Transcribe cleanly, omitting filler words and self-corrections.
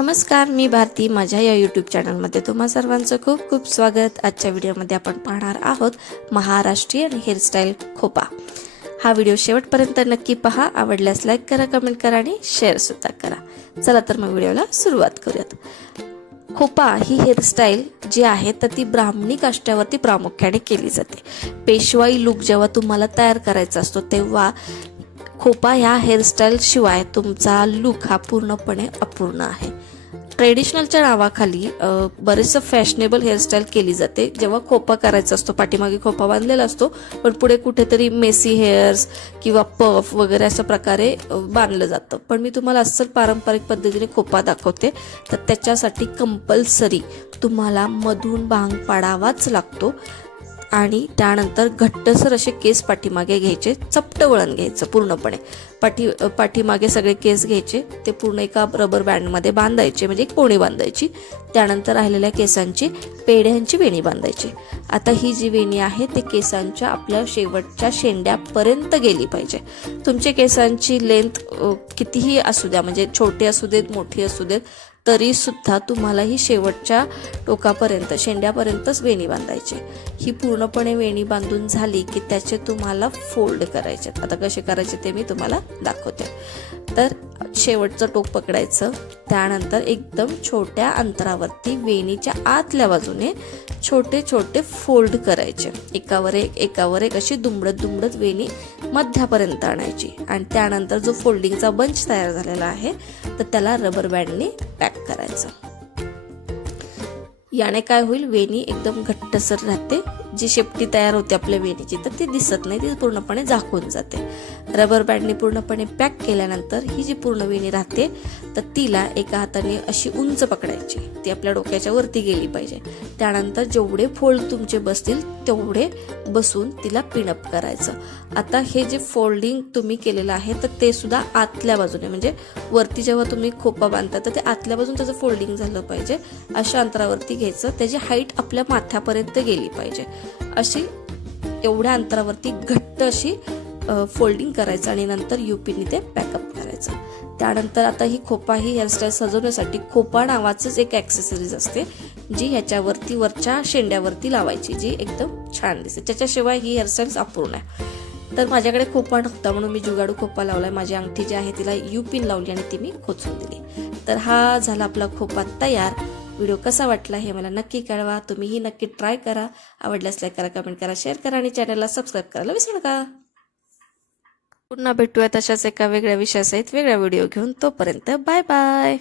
नमस्कार, मी भारती. माझ्या या यूट्यूब चॅनलमध्ये तुम्हा सर्वांचं खूप खूप स्वागत. आजच्या व्हिडिओमध्ये आपण पाहणार आहोत महाराष्ट्रीयन हेअरस्टाईल खोपा. हा व्हिडिओ शेवटपर्यंत नक्की पहा. आवडल्यास लाईक करा, कमेंट करा आणि शेअर सुद्धा करा. चला तर मग व्हिडिओला सुरुवात करूयात. खोपा ही हेअरस्टाईल जी आहे तर ती ब्राह्मणी काष्ट्यावरती प्रामुख्याने केली जाते. पेशवाई लुक जेव्हा तुम्हाला तयार करायचा असतो तेव्हा खोपा ह्या हेअरस्टाईल शिवाय तुमचा लुक हा पूर्णपणे अपूर्ण आहे. ट्रेडिशनलच्या नावाखाली बरेचसं फॅशनेबल हेअरस्टाईल केली जाते. जेव्हा खोपा करायचा असतो, पाठीमागे खोपा बांधलेला असतो, पण पुढे कुठेतरी मेसी हेअर्स किंवा पफ वगैरे अशा प्रकारे बांधलं जातं. पण मी तुम्हाला अस्सल पारंपरिक पद्धतीने खोपा दाखवते. तर त्याच्यासाठी कंपल्सरी तुम्हाला मधून भांग पाडावाच लागतो आणि त्यानंतर घट्टसर असे केस पाठीमागे घ्यायचे. चपट वळण घ्यायचं पूर्णपणे. पाठीमागे सगळे केस घ्यायचे, ते पूर्ण एका रबर बँडमध्ये बांधायचे, म्हणजे एक पोणी बांधायची. त्यानंतर राहिलेल्या केसांची पेढ्यांची वेणी बांधायची. आता ही जी वेणी आहे ते केसांच्या आपल्या शेवटच्या शेंड्यापर्यंत गेली पाहिजे. तुमच्या केसांची लेंथ कितीही असू द्या, म्हणजे छोटी असू देत मोठी असू देत, तरी सुद्धा तुम्हाला ही शेवटच्या टोकापर्यंत शेंड्यापर्यंतच वेणी बांधायची. ही पूर्णपणे वेणी बांधून झाली की त्याचे तुम्हाला फोल्ड करायचे. आता कसे करायचे ते मी तुम्हाला दाखवते. तर शेवटचं टोक पकडायचं. त्यानंतर एकदम छोट्या अंतरावरती वेणीच्या आतल्या बाजूने छोटे छोटे फोल्ड करायचे. एकावर एक अशी दुमडत वेणी मध्यापर्यंत आणायची. आणि त्यानंतर जो फोल्डिंगचा बंच तयार झालेला आहे तर त्याला रबर बँडने पॅक करायचं. याने काय होईल, वेणी एकदम घट्टसर राहते. जी शेपटी तयार होते आपल्या वेणीची तर ती दिसत नाही, ती पूर्णपणे झाकून जाते. रबर बँडने पूर्णपणे पॅक केल्यानंतर ही जी पूर्ण वेणी राहते तर तिला एका हाताने अशी उंच पकडायची. ती आपल्या डोक्याच्या वरती गेली पाहिजे. त्यानंतर जेवढे फोल्ड तुमचे बसतील तेवढे बसून तिला पिनअप करायचं. आता हे जे फोल्डिंग तुम्ही केलेलं आहे तर ते सुद्धा आतल्या बाजूने, म्हणजे वरती जेव्हा तुम्ही खोपा बांधता तर ते आतल्या बाजून त्याचं फोल्डिंग झालं पाहिजे. अशा अंतरावरती घ्यायचं. त्याची हाईट आपल्या माथ्यापर्यंत गेली पाहिजे. अशी एवढ्या अंतरावरती घट्ट अशी फोल्डिंग करायचं आणि नंतर युपीने ते पॅकअप करायचं. त्यानंतर आता ही खोपा ही हेअरस्टाईल सजवण्यासाठी खोपा नावाचंच एक ॲक्सेसरीज असते जी ह्याच्यावरती वरच्या शेंड्यावरती लावायची, जी एकदम छान दिसते. त्याच्याशिवाय ही हेअरस्टाईल अपूर्ण आहे. तर माझ्याकडे खोपा नव्हता म्हणून मी जुगाडू खोपा लावलाय. माझी अंगठी जी आहे तिला युपिन लावली आणि ती मी खोचून दिली. तर हा झाला आपला खोपा तयार. व्हिडिओ कसा वाटला हे मला नक्की कळवा. तुम्हीही नक्की ट्राय करा. आवडल्यास लाईक करा, कमेंट करा, शेअर करा आणि चॅनलला सबस्क्राईब करायला विसरू नका. पुन्हा भेटूया तशाच एका वेगळ्या विषयासहित वेगळ्या व्हिडिओ घेऊन. तोपर्यंत बाय बाय.